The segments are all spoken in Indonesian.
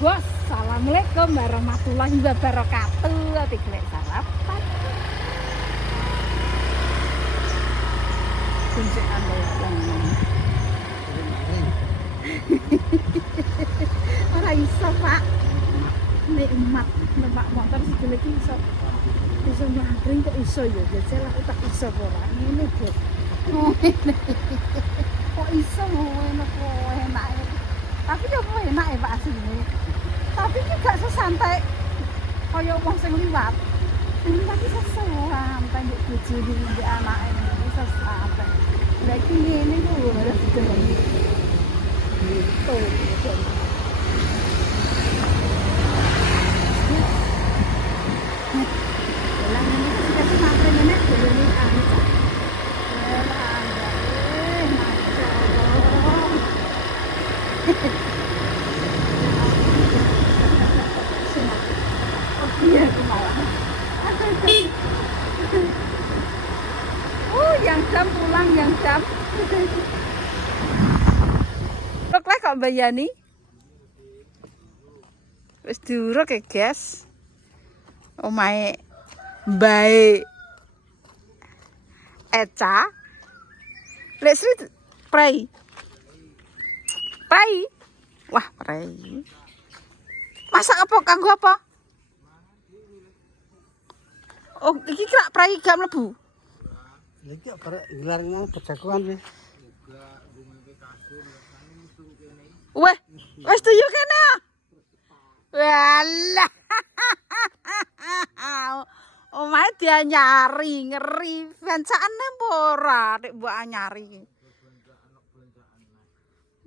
Bos, assalamualaikum warahmatullahi wabarakatuh. Digelek sarapan. Tunjukkan yang ora iso, Pak. Nikmat numpak motor segala iki iso. Iso ngantri kok iso ya. Jajal aku tak iso ora. Ngene, Bos. Kok iso ngono kok enak. Tapi yo enak ya Pak asline. Tapi iki gak sesantai kaya wong sing liwat. Ini lagi sesantai mbek bojone mbek anake iso santai. Lah iki ngene kok ora digelem. Gitu. Lah ini kita sih matre ngene dene anu Cak. Iya, yang jam pulang, yang jam. Rok lah kok Mbak Yani. Wis diuruk ya, guys. Omahe bae. Eca. Lek Sri prei. Prei. Wah, prei. Masak apa kanggo apa? Oh, iki kira prei gak mlebu. Iki arek gelarnya kejagoan wis. Weh, wis tuyu kene. Walah. Omahe dia nyari, ngeri. Bancaan apa ora nek mbok anyari.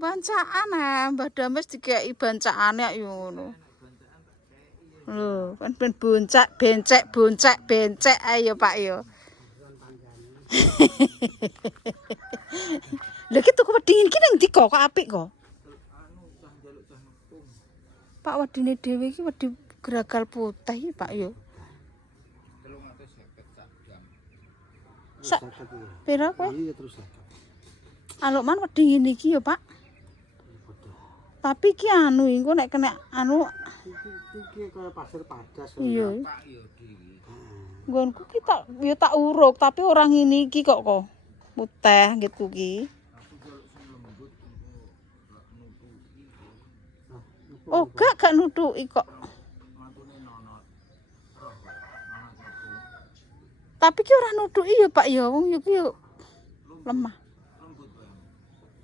Bancaan Mbah Dames dikeki bancaane yo ngono. Lho, kan ben bencek ayo Pak yo. Lha ki tuku wedhing iki nang ndi kok apik kok. Pak wedine dhewe iki wedi geragal putih Pak yo. 350 sak jam. Pira kowe? Iya terus. Aluk man wedhing ngene iki yo Pak. Tapi ki anu engko nek kena anu iki kaya pasir padas. Iya. Nggonku ki tak uruk tapi ora ngene iki kok putih gitu ki. Oh, gak nutuki kok. Tapi ki ora nutuki ya Pak ya, wong yo ki lemah.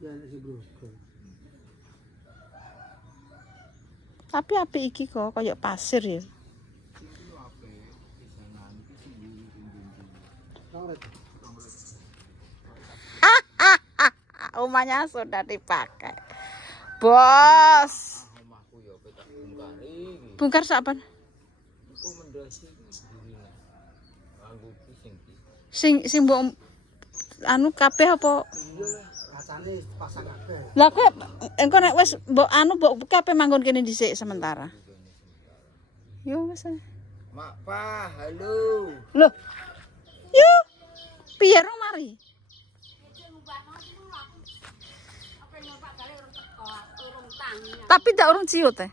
Ya nek sing Tapi apik iki kok kaya pasir ya. Rumahnya sudah dipakai. Bos. Bongkar sapan? Sing mbok anu kabeh apa? Kacane pasang kabeh. Lah kok engko nek wis mbok anu mbok kabeh manggon kene dhisik sementara. Yo wis. Mak Pa, halo. Loh. Yo. Piye rong mari? Tapi ndak urung ciut teh.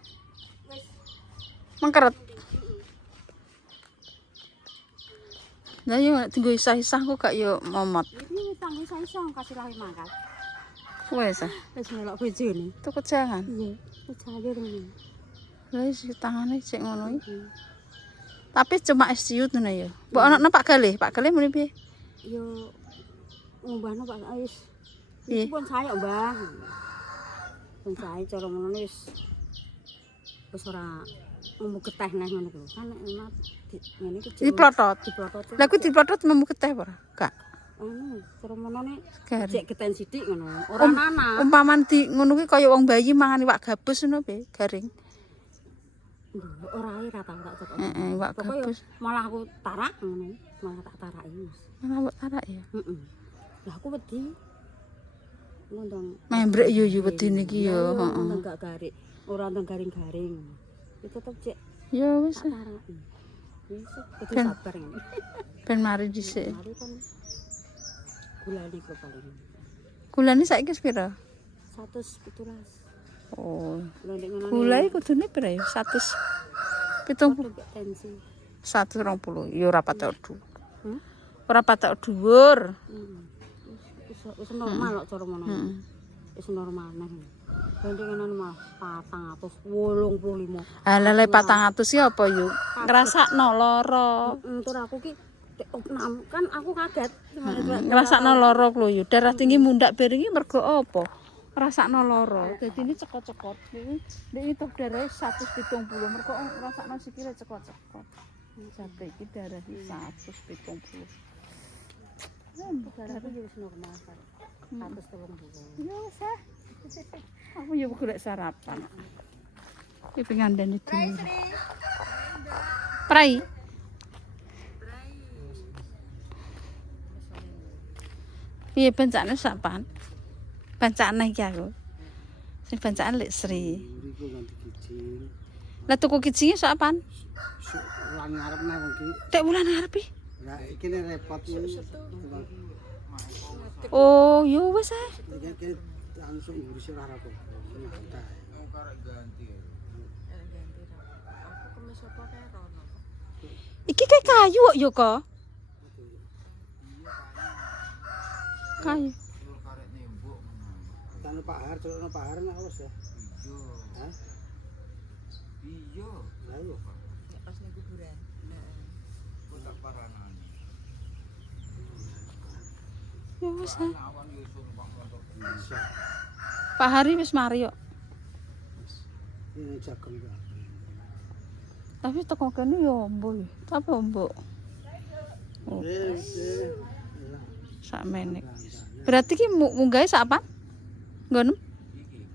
Mengkeret. Lah yo tinggo isah-isah kok gak yo momot. Iki tang isah-isah kasih lahir mangkal. Wes ah. Wis melok bojone. Tuku jangan. Iya, wis jalir ngene. Lah isi tangane cek ngono iki. Tapi cuma es ciut ngono ya. Mbok ana Pak Galih muni piye? Yo ngombahno Pak wis. Piye? Iki pun saya, Mbah. Pun saya cara ngono wis ora ngombe geteh neh ngono kuwi. Kan enak ngene iki. Diplotot. Diplotot. Lah kuwi diplotot memu geteh apa ora? Gak. Anu, cara monone Garing. cek geten sithik ngono. Ora nana. Umpaman di ngono kuwi kaya wong bayi mangan iwak gabus ngono piye? Garing. Ora ae ra tau tak cocok. Heeh, iwak Pokoke gabus. malah aku tarak ngono. Malah tak taraki wis. Mana mbok tarak ya? Heeh. Lah aku wedi. Ngundang Membrek yo wedine iki yo, heeh. ngundang gak garing. Ora ndang garing-garing. Itu tetep cek Ya wis. taraki. Wis kudu Ben. sabar ngene. Ben mari dhisik. Mari kan gulane kok paling. Gulane saiki wis pira? 117. Oh. Lha nek ngono Gula iki kudune pira ya? 170. tensi. 120. Ya ora patok dhuwur. Hmm? Ora patok dhuwur. Wis normal kok cara ngono. Heeh. Wis normal neh. Banding ngono mah 485. Lah le 400 ya apa yuk? Ngrasakno lara. Tur aku ki opnam kan aku kaget. Ngrasakno lara lho yo. Darah tinggi mundak bareng iki mergo apa? Ngrasakno lara. Dadi ini cekot-cekot. Nek itu darah 170 mergo ngrasakno sikile cekot-cekot. Sampai iki darah 170. Darah iki wis normal kan. 130. Ya wis ah. Aku yo golek sarapan. Iki pengandani dulu. Prai. Iya bancane sapan. Bancane iki aku. Sing bancane Lek Sri. Mriku ganti kijing. Lah tuku kijinge sapan? Lan ngarep nang iki. Tek wulan arep. Lah iki nek repot iki. Oh, yo wis ah. Iki langsung ngurusi ora apa. Iki kayak kayu kok yo kok. Kayu. Tanu Pak Har, celokno Pak Har nek wis ya. Iya. Hah? Iya. Lah yo. Pas ning kuburan. Heeh. Kok tak paranane. Yo wis ah. Awan yo suruh Pak Montok. Bisa. Pak Hari wis mari yo. Ini jagung kok. Tapi teko kene yo ombo. Tapi ombo. Oh, sak menek. Berarti ki munggahe sak apa? Nggonem?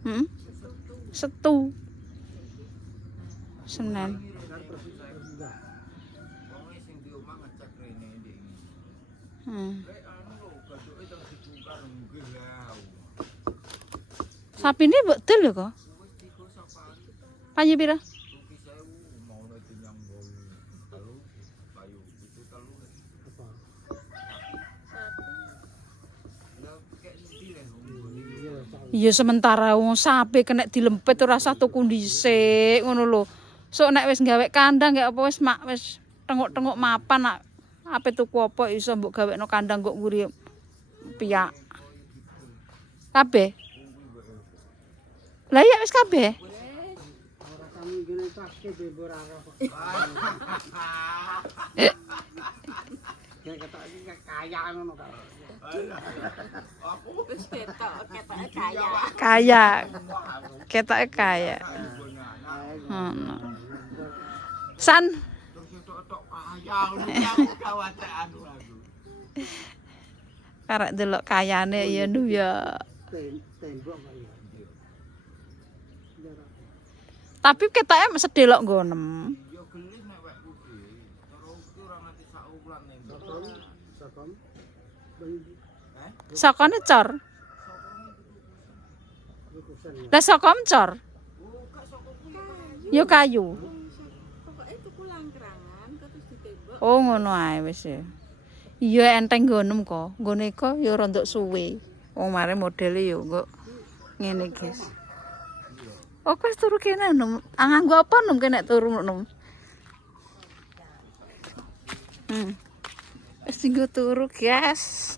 Heeh. Setu. Senen. Wong sing di omah ngecek rene ndek iki. Heeh. Lek anu lho gaduke terus dibongkar nggih lah. Sapine mbok del lho kok. Wis tiga sapaan. Payu pira? Rugi 1000 mau nek tinyang gol. Telu kayu itu telu. Apa? Lah kek ndi le Iya, Pak. Iya sementara wong sapi kena dilempet ora usah tuku dhisik ngono lho. Sok nek wis gawe kandang gak apa wis tenguk-tenguk mapan nak ape tuku apa iso mbok gawekno kandang kok nguri piyak. Kabeh. Lah iya wis kabeh. Ora kami ngene pakke bebor ora kok. Kayak kata iki kaya ngono kok. Wis ketoke kaya. Kaya. Ketoke kaya. Ngono. San terus tok kaya ngono aku kawate anu aku. karek delok kayane ya nu ya. Tembok kok ya. Tapi ketoke sedelok nggonem. Ya gelih nek wek kuwi. Terus iki ora nganti sak wulan ning. Sakom. Sokone cor. Rukusan ya. Lah sokom cor. Yo kayu. Pokoke tuku langkrangan terus ditembok. Oh ngono ae wis ya. Iya enteng nggonem kok. Nggone kok ya rondok suwe. Wong mare modele yo kok ngene guys. Oh wis turu kene nom. Nganggo apa nom kene turu nom. Wis tinggo turu guys.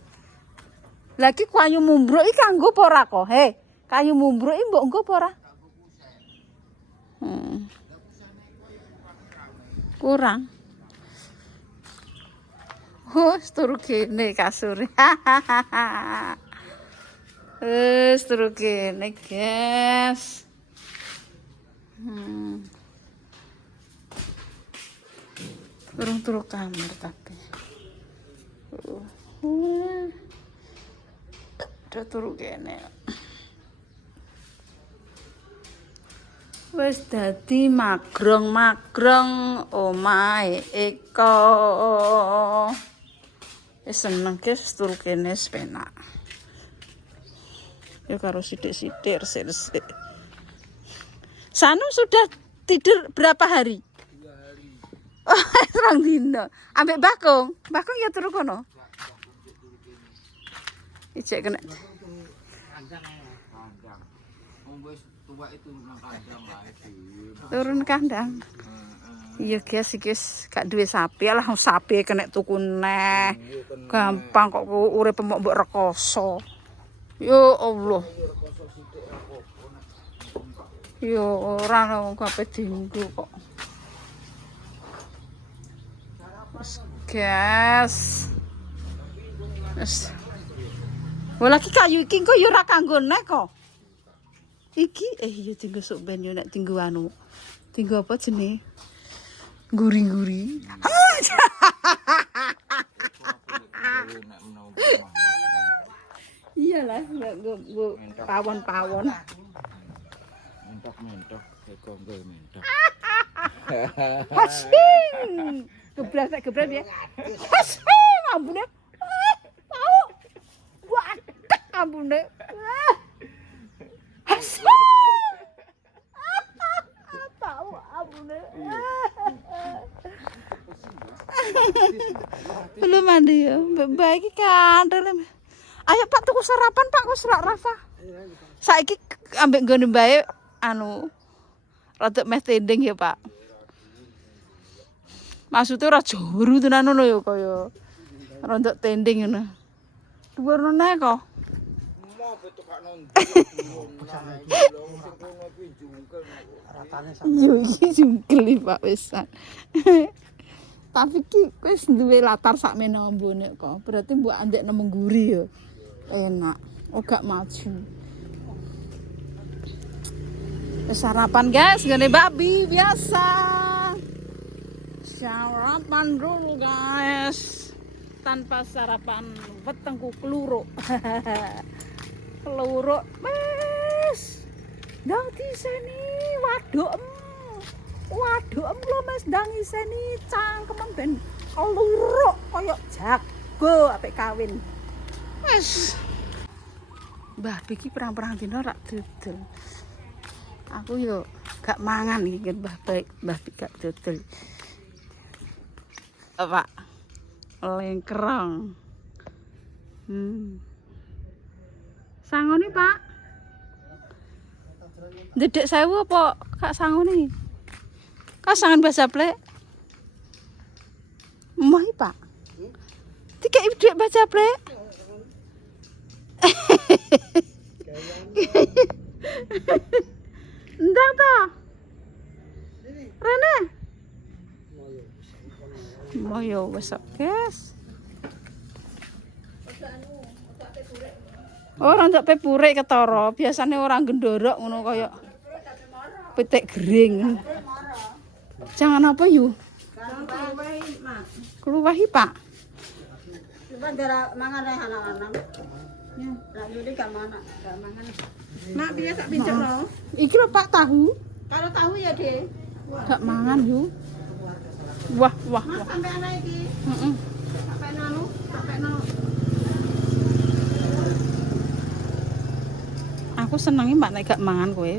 Lagi kayu mumbruk iki kanggo apa ora kok? He, kayu mumbruk iki mbok nggo apa ora? Kurang. Wes turu kene kasure. Wes turu kene, guys. Urung turu kamar tapi. Udah turu kene. Wes dadi magrong-magrong omahe Eko. Wis seneng guys turu kene penak. Ya karo sithik-sithik resik-resik. Sanu sudah tidur berapa hari? 3 hari. Oh, rong dino. Ambek Bakung. Bakung ya turu kono. Ijek kena. Kandang. Wong wis tua itu nang kandang lah itu. Turun kandang. Iya guys, iki wis gak duwe sapi lah, sapi kena tuku neh. Gampang kok urip mbok rekoso. Yo Allah. Yo ora wong kabeh dinggo kok. Gas. Wes. Wala iki kayu iki kok yo ora kanggo nek kok. Iki yo dinggo sok ben yo nek dinggo anu. Dinggo apa jenenge? Guri-guri. Iyalah, nggo pawon-pawon. Mentok-mentok, konggo mentok. Hasing. Gebrak ya. Hasing ambune. Tahu. Wadah ambune. Hasing. Tahu ambune. Belum mandi ya. Baik kan. Ayo Pak tuku sarapan Pak, kok selak Rafa. Saiki ambek nggone bae anu rada meh tending ya Pak. Maksudnya ora juru tenan ngono ya kaya rontok tending ngono. Dhuwur neh kok. Mau betuk gak nondi. Yo iki jungkel Pak wisan. Tapi ki wis duwe latar sakmene ambune kok. Berarti mbok andek nang mengguri ya. Enak. Oh gak maju. Sarapan guys, gane babi biasa. Sarapan dulu guys. Tanpa sarapan wetengku keluruk. Keluruk Mas. Ndang diseni waduk. Waduk lho Mas ndang iseni cangkemen ben keluruk kaya jago apik kawin. Wes. Mbah iki perang-perang dina rak dodol. Aku yo gak mangan iki Mbah baik, Mbah gak dodol. Pak. Lengkrong. Sangone, Pak. Dedek 1000 apa Kak sangone? Kak sangon bahasa plek. Mah, Pak. Dikek dhuwit baca plek. Ndang to. Rene. Moyo wis guys. Ora ndak pepurek ketara, biasane orang gendorok ngono kaya pitik gering. Jangan apa yu? Keluwahi, Pak. Coba dara mangan reh anak-anak. Ya, lak yudi gak mangan. Mak piye sak pinjem lho. Iki lho Pak tahu. Kalau tahu ya, Dek. Gak mangan yu. Wah. Mas sampai anak iki. Heeh. Sampai nanu, sampai nanu. Aku senengi Mbak nek gak mangan kowe.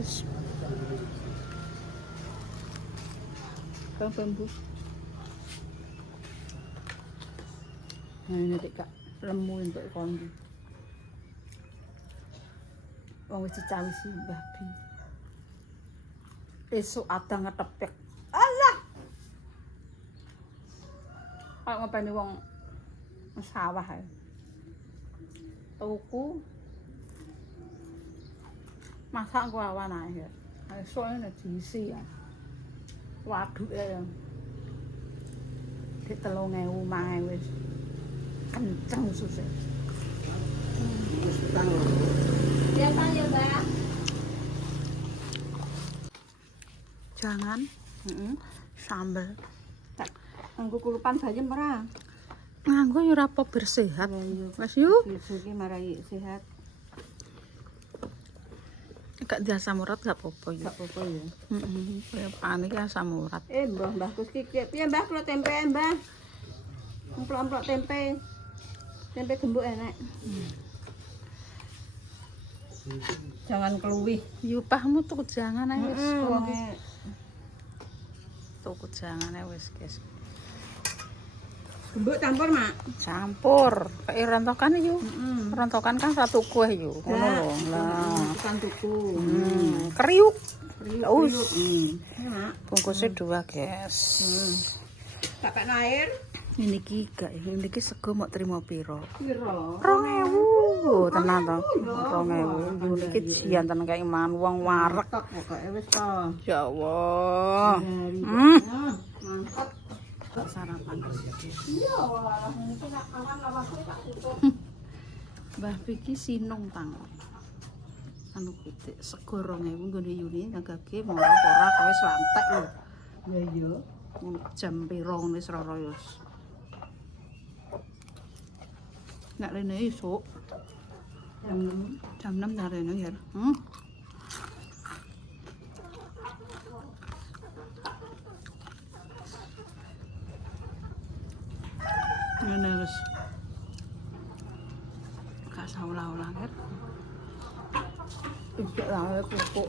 Bang bambu. Nah, ini gak lemu untuk kondi. Wong wis dicawisi Mbah Bi. Esuk ada ngetepek. Allah. Kok ngopeni wong sawah ae. Tuku masak ku awan ae. Esuk ngene diisi ya. Waduke ya. Dik 3.000 mang wis. Kenceng susah. Ya Pak ya, Mbak. Jangan. Sambel. Tak nganggo kulupan bayem ora? Nganggo yo ora apa bersehat. Wes yo. Iki marai sehat. Gak di asam urat gak apa-apa ya. Gak apa-apa ya. Kaya panik asam urat. Mbah Gus iki piye Mbah kula tempe Mbah. Emplok-emplok tempe. Tempe gembuk enak. Jangan keluwih. Yupahmu tuku jangan ae wis. Wonge Tuku jangan ae wis, guys. Gembuk campur, Mak. Campur. Kayak rontokan yo. Heeh. Rontokan kan satu kue yo. Ngono lho. Lah. Ikan tuku. Kriuk. Kriuk. Us. Mak. Bungkusnya 2, guys. Tak pakno air. Ini ki gak, ini ki sego mau terima piro? Piro? 2.000 tenan to. 2.000. Ini ki jian tenan kayak man wong warek. Tok pokoke wis to. Ya Allah. Mantap. Tak sarapan. Iya, walah ini nak awan lawasku tak tutup. Mbah Piki sinung tang. Anu pitik sego 2.000 nggone Yuni ngagake mau ora kowe slantek lho. Ya iya. Jam piro wis roro yos. Nek rene esuk jam 6 ya rene ya. Ngene wis. Gak salah-olah kan. Iki lah pupuk.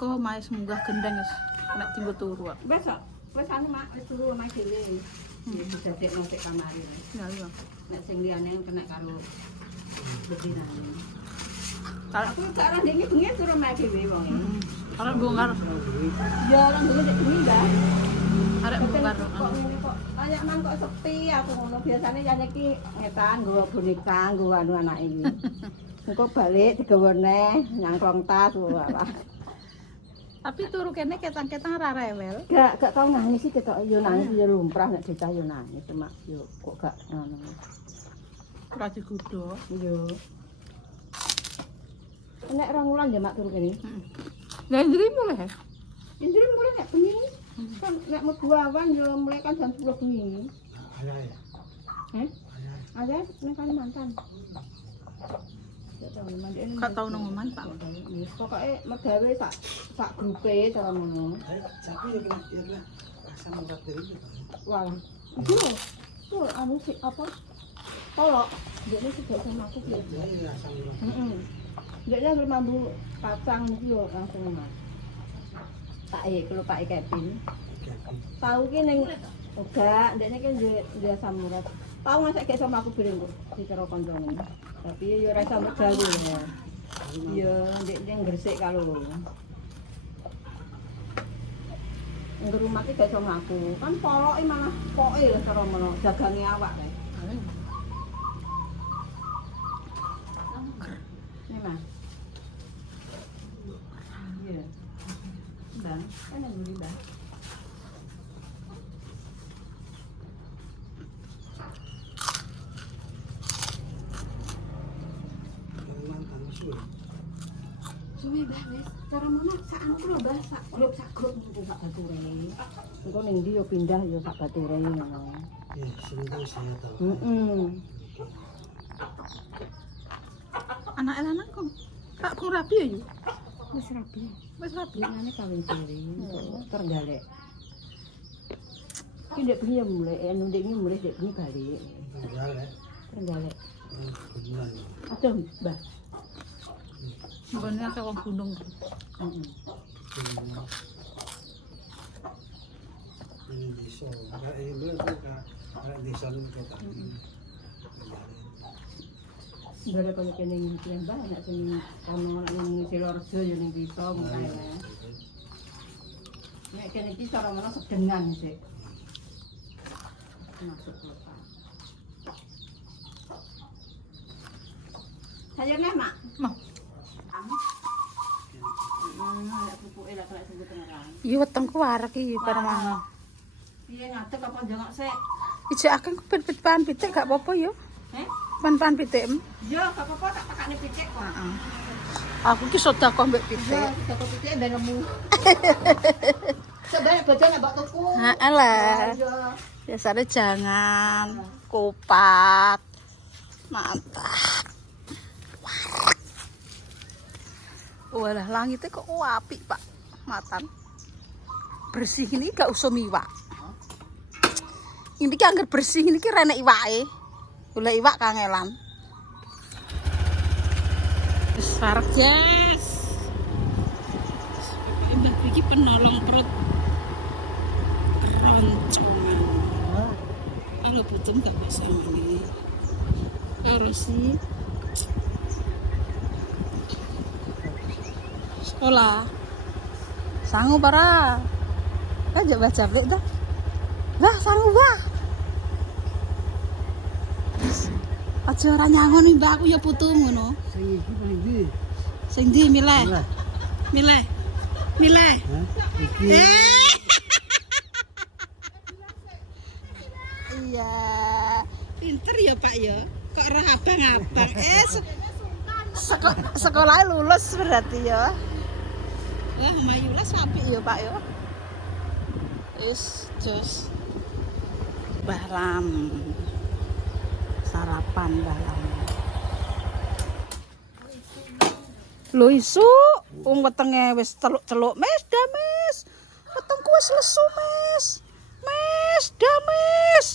Kok mae semunggah gendeng wis nek tinggo turu. Besok, wis anu Mak, wis turu omah dhewe. Ya didadekno sik kamare. Ya iya. Nek sing liyane kena karo bedinane. Kalau Aku gak ora ndek bengi turu omah dhewe wong e. arek bongkar, Ya orang dulu ndek bengi dah. arek bongkar. Kok ngene kok kayak man kok sepi aku ngono. Biasane jane iki ngetan nggawa boneka, nggawa anu anake iki. Engko balik digawa neh nyangklong tas walah. Tapi turu kene ketang-ketang ora rewel. Gak tau nangis sih ketok yo nangis yo lumrah nek bocah yo nangis cuma yo kok gak ngono. Ora digudo. Yo. Nek ora ngulang ya Mak turu kene. Lah ndri mulai. Indri mulai nek bengi. Kan nek mlebu awan yo mulai kan jam 10 bengi. Ada ya. Ada ning Kalimantan. Gak tau nang oman, Pak. Pokoknya megawe sak grupe cara ngono. Tapi ya kena asam urat diri. Wah. Iya. Tuh anu sih apa? Tolok. Jadi sih gak sama aku ya. Iya asam urat. Heeh. Jadi aku mambu kacang iki yo langsung mas. Kalau Pak Kevin. Tahu ki ning enggak, ndekne ki dia asam urat. Tahu masak gak sama aku bilang kok di karo koncone. Tapi yo ora sama gawe ya. Iya, ndek ngresik kalau. Ngger rumah ki gak sama aku. Kan poloke malah poke lho cara ngono, dagange awak kae. Ini Mas. Iya. Bang, kan yang beli Bang. Kalimantan suwe. Suwe Mbah wis, cara ngono sak anu lho Mbah, sak grup niku sak bature. Engko ning ndi yo pindah yo sak bature ngono. Ya, seminggu saya tahu. Heeh. Anak lanang kok gak kurang rapi ya yo. Wis rapi. Wis rapi. Dinane kawin siri, tergalek. Ki ndek bengi yo mulai anu ndek iki mulai ndek bengi balik. Enggak ya. Tergalek. Kebetulan. Aduh, Mbah. Mbane akeh wong gunung. Heeh. Ini desa. Enggak ini kan desa lu kota. Gara kaya kene iki Mbah, nek sing ana ning Sidoarjo yo ning bisa mulai ya. Nek kene iki cara ngono sedengan sik. Masuk kota. Sayurnya Mak. Mau. Nek pupuke lak lek sebut ngarang. Iya wetengku warak iki bar mangan. Piye ngadeg apa njongok sik? Ijake ku pit-pitan pitik gak apa-apa yo. Pan-pan pitik. Yo, gak apa-apa tak pakane picek kok. Heeh. Aku ki sedekah mbek Yo, pitik. toko picek ben nemu. Sebenarnya bojone mbak tuku. Heeh lah. Yo. Biasanya jangan kupat. Mantap. Walah langitnya kok apik Pak Matan. Bersih ini gak usah miwak. Ini ki anggar bersih ini ki renek iwake. Golek iwak kangelan. Wis Parek jas. Mbah iki penolong perut keroncongan. Kalau butuh gak bisa mandi. Harus sih. Sekolah. Sangu para. Aja baca blik dah. Bah sangu bah. Aja ora nyangon iki mbak aku ya putu ngono. Sing iki paling ndi? Sing ndi milih? Lah, Milih. Milih. ha? Iki Iya. Pinter ya Pak ya. Kok roh abang-abang. Sekolahnya lulus berarti ya. Wah, mayulas apik ya Pak ya. Jos. Balam. Sarapan balam. Lho isu, wong wetenge wis celuk-celuk, Mes, dames. Wetengku wis lesu, Mes. Mes, dames.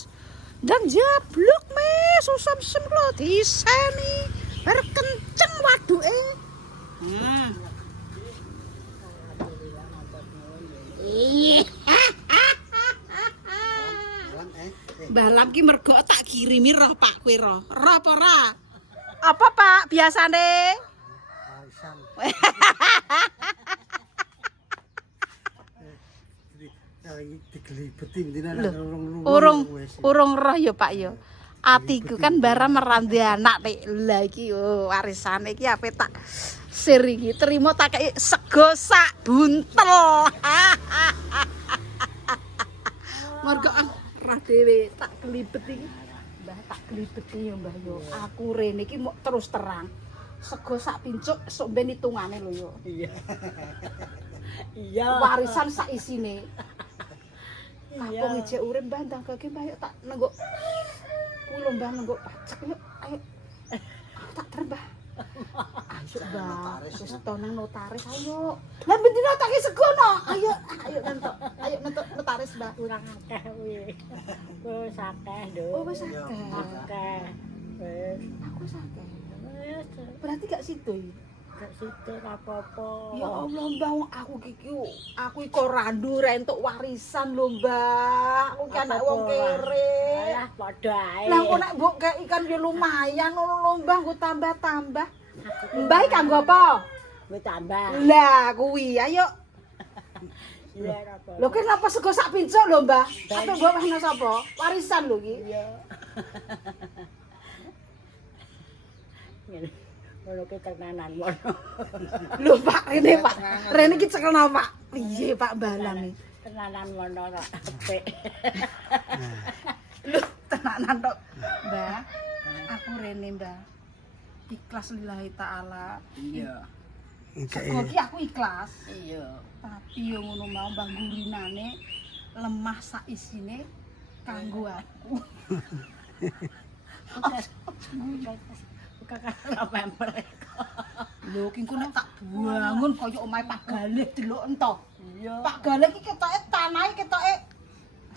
Dan jablok, Mes, usam-usam lho diseni. Bar kenceng waduke. Nah. Balam ki mergo tak kirimi roh Pak kowe roh. Roh apa ora? Apa Pak biasane? warisan. Lagi digelibeti mendina Urung roh ya Pak ya. Atiku kan barang merandi anak nek. Lah iki yo warisane iki ape tak sir iki trimo tak kei sego sak buntel. Mergo roh dhewe tak glibeti iki. Mbah tak glibeti ya Mbah yo. Aku rene iki mau terus terang. Sego sak pincuk sok ben hitungane lho yo. Iya. Iya. Warisan sak isine. Aku ngejek urip Mbah ndangake Mbah yo tak nenggok. Kuwi lho Mbah nenggok pajak yo. Ayo. Tak terembah. Ayo Mbah, wis to nang notaris ayo. Lah bendina tak sego no. Ayo nentok. Ayo nentok notaris Mbah. Kurang akeh kuwi. Wis akeh lho. Oh wis akeh. Akeh. Wis. Aku wis akeh. Wis. Berarti gak situ. Gak situ apa-apa. Ya Allah Mbah, wong aku iki kok randu rentuk warisan lho Mbah. Aku ki anak wong kere. Alah padha ae. Lah kok nek mbok kek ikan ya lumayan ngono lho Mbah, nggo tambah-tambah. Mbah iki kanggo apa? Wis tambah. Lah kuwi ayo. Iya apa. Lho kenapa sego sak pincuk lho Mbah? Apa mbok wehna sapa? Warisan lho iki. Iya. Ngene. Ngono ki tenanan mono. Lho Pak, rene Pak. Rene iki cekelno Pak. Piye Pak Balam iki? Tenanan mono kok apik. Lho tenanan tok. Mbah, aku rene Mbah. Ikhlas lillahi taala. Iya. Sego ki aku ikhlas. Iya. Tapi yo ngono mau Mbah gurinane lemah sak isine kanggo aku. Kakak apa mereka? Lho ki engko nek tak bangun kaya omahe Pak Galih delok ento. Iya. Pak Galih ki ketoke tanahe ketoke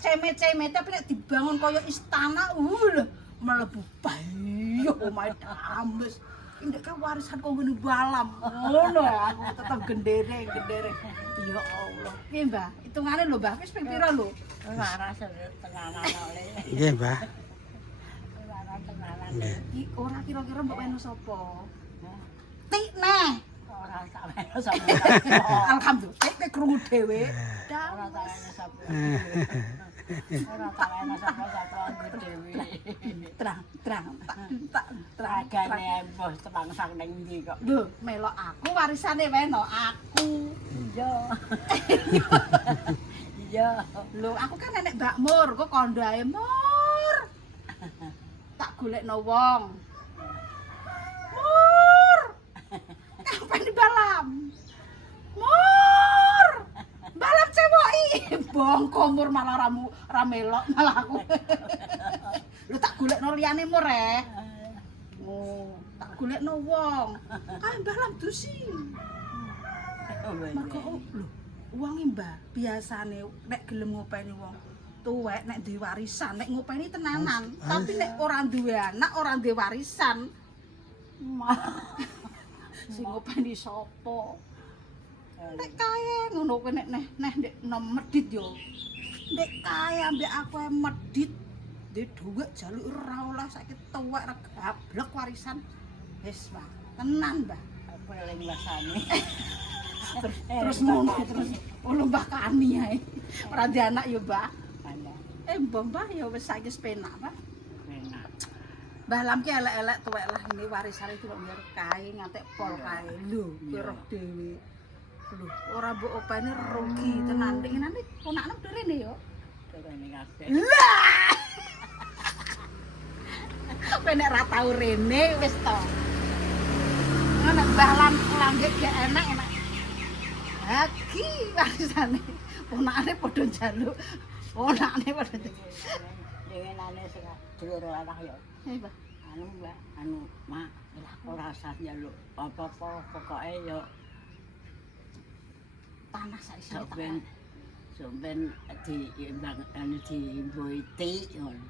ceme-ceme tapi nek dibangun kaya istana lho mlebu bayo omahe dames. Indek ke warisan kok ngene Balam. Ngono ya, aku tetep gendere. Ya Allah. Piye Mbah? Hitungane lho Mbah, wis ping pira lho? Waras tenanan oleh. Nggih, Mbah. Waras tenanan. Iki ora kira-kira mbok weno sapa? Tik neh. Ora sampe sapa. Alhamdulillah, nek krungu dhewe. Ora sampe sapa. Ora sampe sapa dhewe. Terang. Agane embos tebang sang ning ndi kok. Lho, melok aku warisane weno aku. Iya. Iya. Lho, aku kan nenek Mbak Mur, kok kondo ae Mur. Tak golekno wong. Mur. Kapan di Balam? Mur. Balam cewoki. Bongko Mur malah ra melok malah aku. Lho tak golekno liyane Mur Oh, tak golekno wong. Ah Balam dusi. Mergo lho, wonge Mbah biasane nek gelem ngopeni wong tuwek nek duwe warisan, nek ngopeni tenanan. Tapi nek ora duwe anak, ora duwe warisan. Sing ngopeni sapa? Nek kae ngono kuwi nek neh ndek nom medit yo. Ndek kae ambek aku medit. Ndek dhuwit jaluk ora oleh saiki tuwek gablek warisan. Wis, Mbah. Tenan, Mbah. Apa eling rasane. Terus ngono terus Mbah kani ae. Ora di anak yo, Mbah. Mbah ya wis saiki penak, Pak. Enak. Mbah Lam ki elek-elek tuwek lah ini warisan iki kok biar kae ngantek pol kae. Lho, kowe roh dhewe. Lho, ora mbok openi rugi tenan. Dinginane ponakne rene yo. Terene kabeh. Lah. Kowe nek ra tau rene wis to. Ngono Mbah Lam langgek gak enak. Haki warisane. Ponakane padha njaluk. Ponakane padha njaluk. Dengenane sing dulur lanang yo. Mbah. Anu Mbak, Mak, ora usah njaluk apa-apa, pokoke yo Tanah sak isine tak. Sampeyan diimbang diimboiti ngono.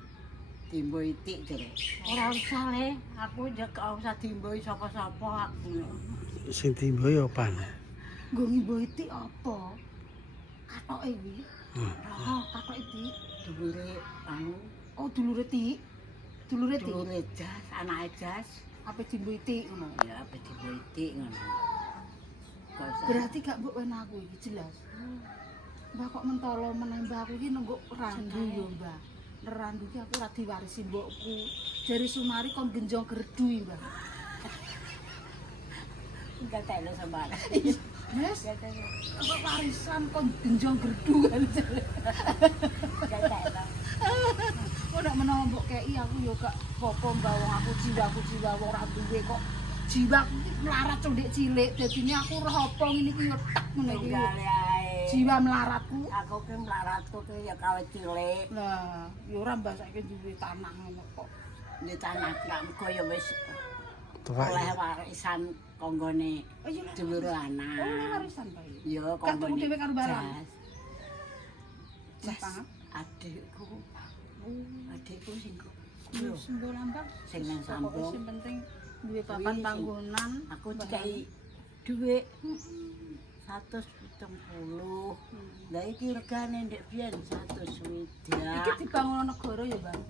Diimboiti jare. Ora usah le, aku yo gak usah diimboi sapa-sapa aku. Sing timbo ya apa? Nggo ngimboiti apa? Katoke iki. Oh, katoke iki. Dulure anu, Oh, dulure Ti. Dulure Ti. dulure jas, anake jas. Apa dimboiti ngono? Ya apa diboiti ngono. Berarti gak mbok wena aku iki jelas. Mbah kok mentolo meneh mbah aku iki nunggu randu yo, Mbah. Randu ki aku ora diwarisi mbokku. Jari Sumari kon genjong gerdu, Mbah. enggak telo sembarang. Wes, apa warisan kon genjong gerdu kan. Enggak telo. Kok nek menawa mbok kei aku yo gak apa-apa mbah wong aku jiwa wong ora duwe kok. Jiwaku iki melarat condek cilik. Dadine aku roh apa ngene iki yo tek ngene iki. Tunggale ae. Jiwa melaratku. Aku ki mlaratku ki ya kawit cilik. Lah, ya ora mbah saiki duwe tanah ngono kok. Di tanah kram kaya wis Tuwek. oleh warisan konggone Oh iya. dulur anak. Oleh warisan Pak. Ya Gak tuku konggone. dhewe karo barang. Jas. Jas. Adikku. Adikku sing Yo simbol lambang sing nang sambung. sing penting duwe papan Kuwi panggonan. Aku dikai dhuwit 170. Lah iki regane ndek biyen 120. Iki dibangun negara ya, Bang.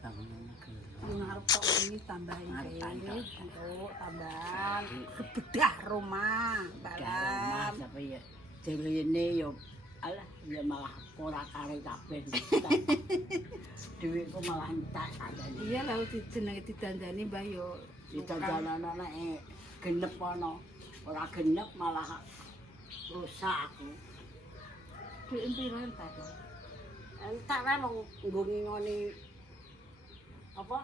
Bangunan negara. Yo ngarep kok iki tambahin Ngarep iki. tambah. Untuk tambahan bedah rumah, Dalam dalam. apa ya? Direne yo alah ya malah ora kare kabeh. Dhuwitku malah entek sakjane. Iya lah jenenge didandani Mbah yo Didandanana nek genep ana. Ora genep malah rusak aku. duit piro entek. Entek wae wong nggo ngingoni apa?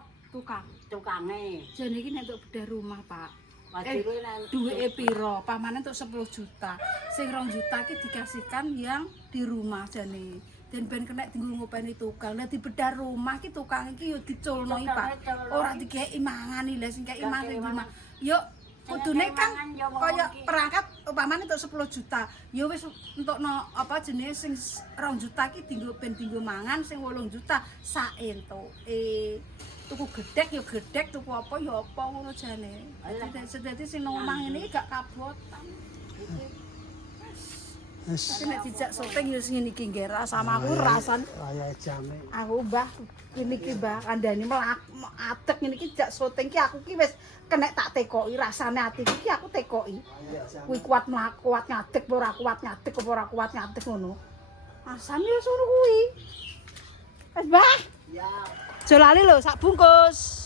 Tukange. Jane iki nek untuk bedah rumah, Pak. Wajire nek Duwike piro? Pamane untuk 10 juta. Sing 2 juta iki dikasihkan yang di rumah jane. Dan ben kena tinggal ngopeni tukang. Lah dibedah rumah ki tukang iki yo diculno iki, Pak. Ora dikeki mangan iki, lha sing keki mangan di rumah. Yo kudune kan kaya perangkat upamane untuk 10 juta. Ya wis entukno apa jenenge sing 2 juta ki dinggo ben dinggo mangan, sing 8 juta sak entuke. Tuku gedhek ya gedhek, tuku apa ya apa ngono jane. Dadi sing nang omah ngene iki gak kabotan. Wis Tapi nek dijak syuting ya sing iki nggih sama aku rasan. kaya jame. Aku Mbah ini ki Mbah kandhani adek ngene iki jak syuting ki aku ki wis kena tak tekoki rasane atiku ki aku tekoki. Kuwi kuat mlaku, kuat ngadeg apa ora kuat ngadeg apa ora kuat ngadeg ngono. Asane wis ngono kuwi. Wis Mbah. ya Aja lali lho sak bungkus.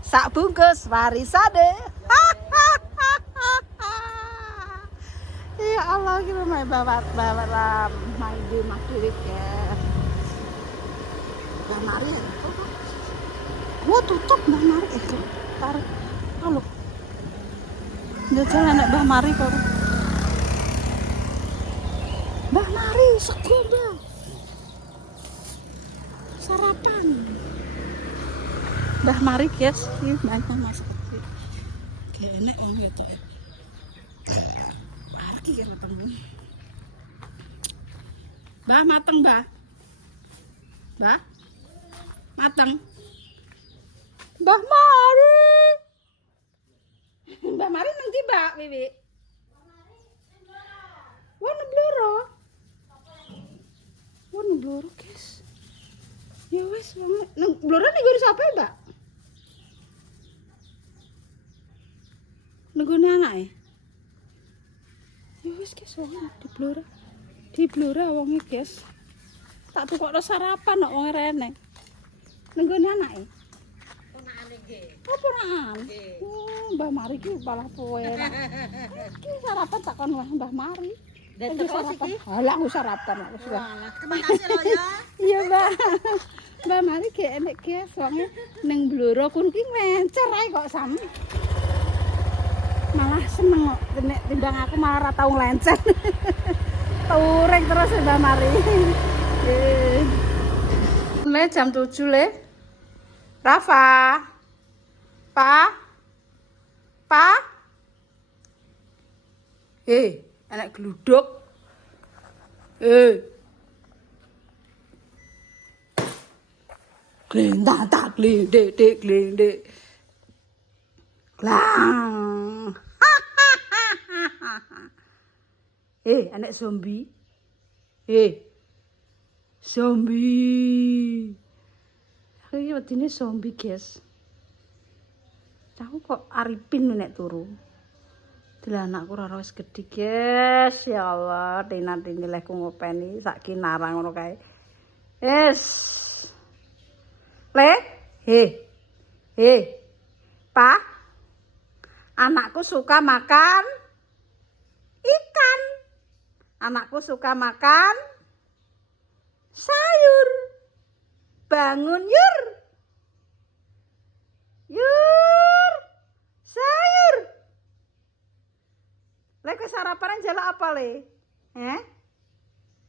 Sak bungkus warisane. Ya Allah ki rumah bawa main di Madrid ya. Mbah Mari. Wah tutup Mbah Mari itu. Tarik. Halo. Jajan anak Mbah Mari kok. Mbah Mari sok gombal. Sarapan. Mbah Mari guys, iki banyak Mas kecil. Kene wong ketok. Warki karo temen. Mbah mateng, Mbah. Mbah. Mateng. Mbah Mari. Mbah Mari nang ndi, Mbak Wiwi? Wah, Blora. Wah, Blora, guys. Ya wes, nang Blora ning gone sapa, Mbak? Ning gone anake. Ya wes, guys, wong di Blora. Di Blora wonge, guys. Tak tukokno sarapan kok wong rene. Ning gone anake. Apa naan? Mbah Mari ki malah poera. Ki sarapan takon Mbah Mari. Iki sarapan. Lah aku sarapan aku sudah. Terima kasih loh ya. Iya, Mbak. Mbah Mari ki enek ki wonge ning Blora kun ki ngencer ae kok sam. Malah seneng kok nek timbang aku malah ora tau nglencer. Tureng terus Mbah Mari. Le jam 7 le. Rafa. Pa. Anak gluduk. Glendang tak glendek glendek. Klang. Anak zombie. Zombie. Iki wedine zombie, guys. Aku kok Arifin nek turu. Lah anakku ora wis gedhe, guys. Ya Allah, tinati nilaiku ngopeni sak kinarang ngono kae. Wis. Le? Pa. Anakku suka makan ikan. Anakku suka makan sayur. Bangun, Yur. Yur. Sayur. Lek sarapan jalak apa le?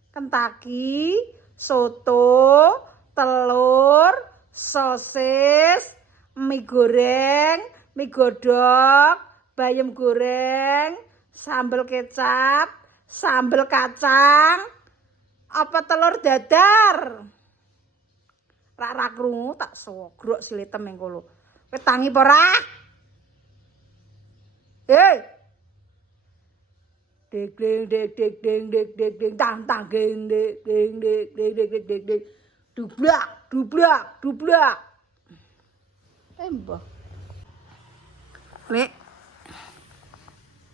Kentaki, soto, telur, sosis, mie goreng, mie godok, bayam goreng, sambal kecap, sambal kacang, apa telur dadar. Rak krungu tak sogrok silitem ning kono. Kowe tangi apa ora? Dek dek dek dek dek dek dek dek tang tang dek dek dek dek dek dek dek dek dek dublak dublak dublak. Mbah. Lek.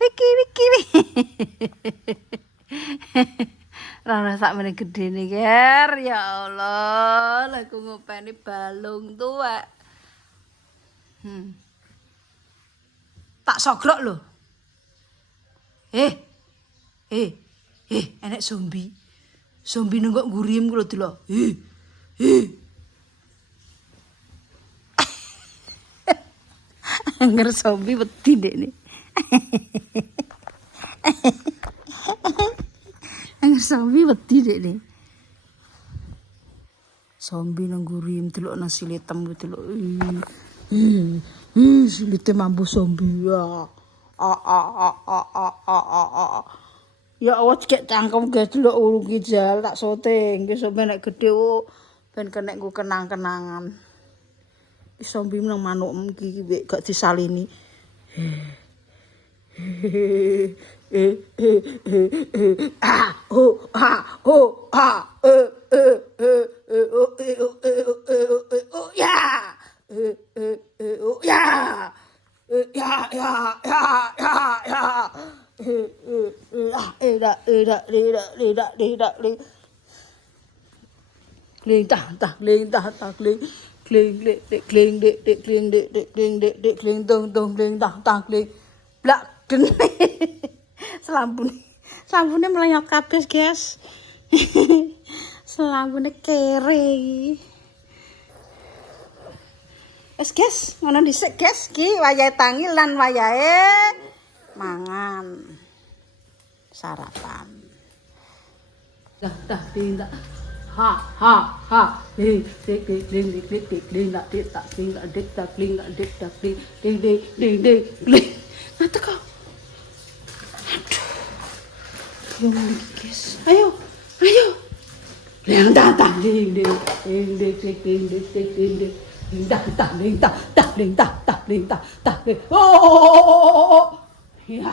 Wiki. Rara sak meneh gedene, Ger. Ya Allah, lagu ngopeni balung tuwek. Tak sogrok lho. Enek zombie. Zombie nenggok ngurim ku lho delok. Anger zombie wedi ndekne. Anger zombie wedi ndekne. Zombie nang ngurim delok nang silitem delok. Silite mampu zombie ya. Ya Allah cek cangkem guys delok urung kijal tak syuting ki sampe nek gedhe ben kenek nggo kenang-kenangan. Ki zombie nang manuk iki gak disalini. Selambune melayat kabeh, guys. Selambune kere. Wes, guys, ngono dhisik, guys. Ki wayahe tangi lan wayahe mangan. Sarapan. Dah tindak. Ha. Ding Ngata kok. Aduh. Yang guys. Ayo. Yang datang ding. ling tah ling tah ling. Oh. Ya.